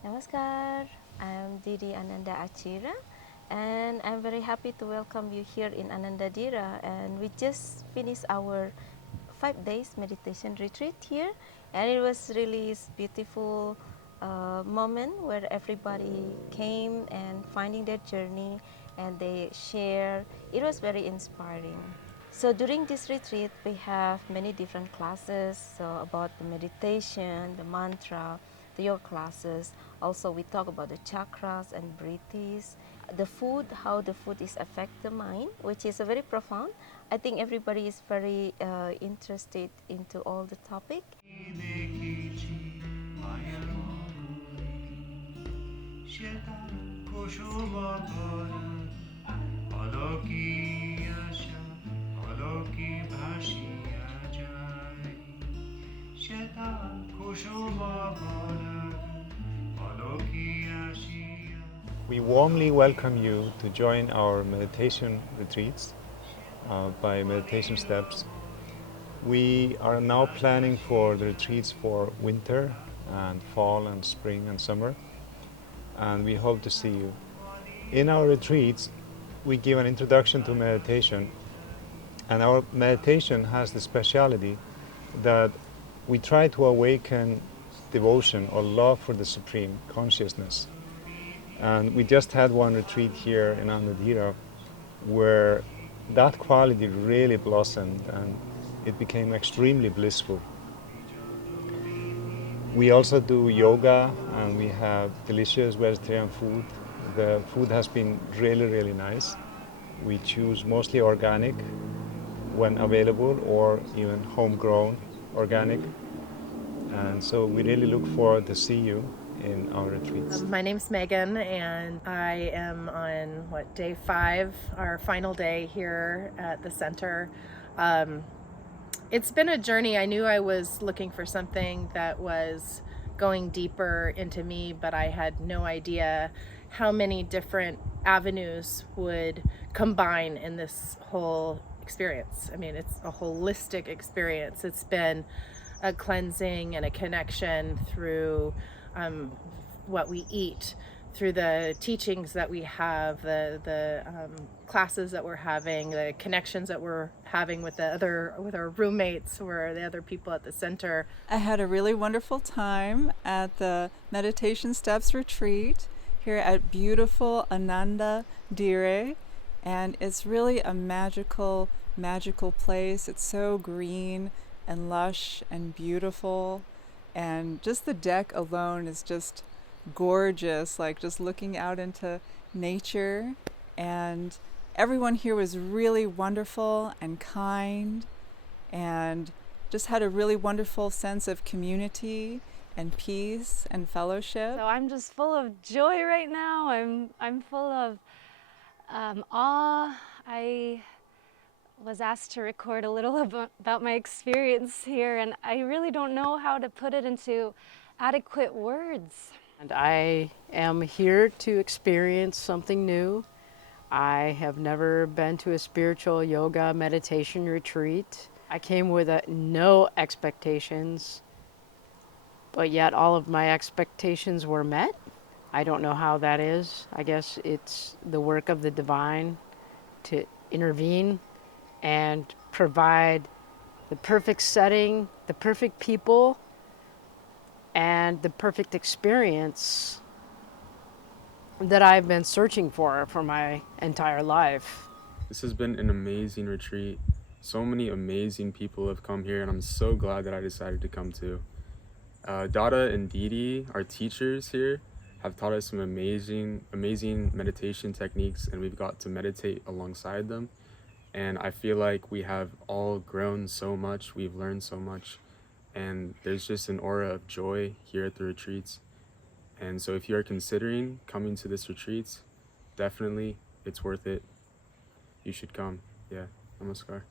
Namaskar, I'm Didi Ananda Acira, and I'm very happy to welcome you here in Ananda Dira. And we just finished our 5 days meditation retreat here, and it was really beautiful moment where everybody came and finding their journey and they share. It was very inspiring. So during this retreat, we have many different classes, so about the meditation, the mantra, the yoga classes. Also, we talk about the chakras and breathes, the food, how the food is affect the mind, which is a very profound. I think everybody is very interested into all the topic. We warmly welcome you to join our meditation retreats by Meditation Steps. We are now planning for the retreats for winter and fall and spring and summer, and we hope to see you. In our retreats, we give an introduction to meditation, and our meditation has the speciality that we try to awaken devotion or love for the Supreme Consciousness. And we just had one retreat here in Ananda where that quality really blossomed and it became extremely blissful. We also do yoga and we have delicious vegetarian food. The food has been really, really nice. We choose mostly organic when available or even homegrown organic. And so we really look forward to see you in our retreats. My name's Megan, and I am on day 5, our final day here at the center. It's been a journey. I knew I was looking for something that was going deeper into me, but I had no idea how many different avenues would combine in this whole experience. I mean, it's a holistic experience. It's been a cleansing and a connection through what we eat, through the teachings that we have, the classes that we're having, the connections that we're having with our roommates or the other people at the center. I had a really wonderful time at the Meditation Steps retreat here at beautiful Ananda Dire, and it's really a magical place. It's so green and lush and beautiful, and just the deck alone is just gorgeous, like just looking out into nature. And everyone here was really wonderful and kind and just had a really wonderful sense of community and peace and fellowship. So I'm just full of joy right now. I'm full of awe. I was asked to record a little about my experience here, and I really don't know how to put it into adequate words. And I am here to experience something new. I have never been to a spiritual yoga meditation retreat. I came with no expectations, but yet all of my expectations were met. I don't know how that is. I guess it's the work of the divine to intervene and provide the perfect setting, the perfect people, and the perfect experience that I've been searching for my entire life. This has been an amazing retreat. So many amazing people have come here, and I'm so glad that I decided to come too. Dada and Didi, our teachers here, have taught us some amazing meditation techniques, and we've got to meditate alongside them. And I feel like we have all grown so much, we've learned so much, and there's just an aura of joy here at the retreats. And so if you are considering coming to this retreat, definitely it's worth it. You should come. Yeah, namaskar.